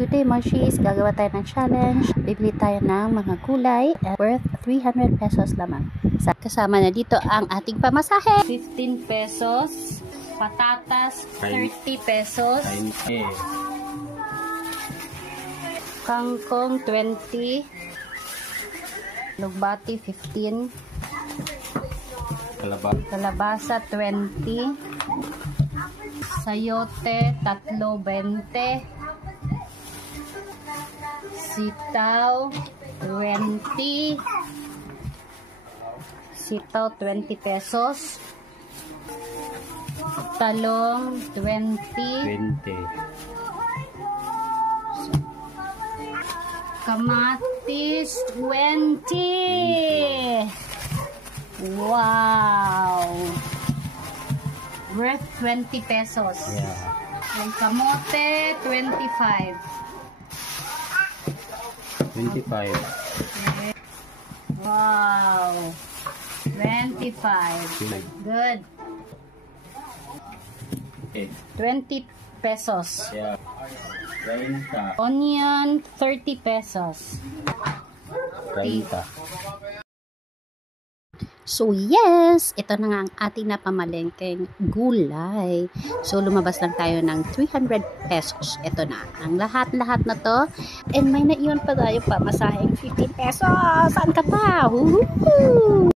Good day, Moshis. Gagawa tayo ng challenge. Bibili tayo ng mga gulay worth 300 pesos lamang. Kasama na dito ang ating pamasahe. 15 pesos. Patatas, 30 pesos. Kangkong, 20. Lugbati, 15. Kalabasa, 20. Sayote, 3.20. Sitaw, 20. Sitaw, 20 pesos. Talong, 20. Kamatis, 20. Wow! Worth 20 pesos. Yeah. Yung kamote, 25. 25. Wow! 25. Good. Okay. 20 pesos. Yeah. 30. Onion, 30 pesos. 30. So yes, ito na nga ang ating napamalengkeng gulay. So lumabas lang tayo ng 300 pesos. Ito na, ang lahat-lahat na to. And may naiwan pa tayo pa, masaheng 15 pesos. Saan ka pa? Woohoo!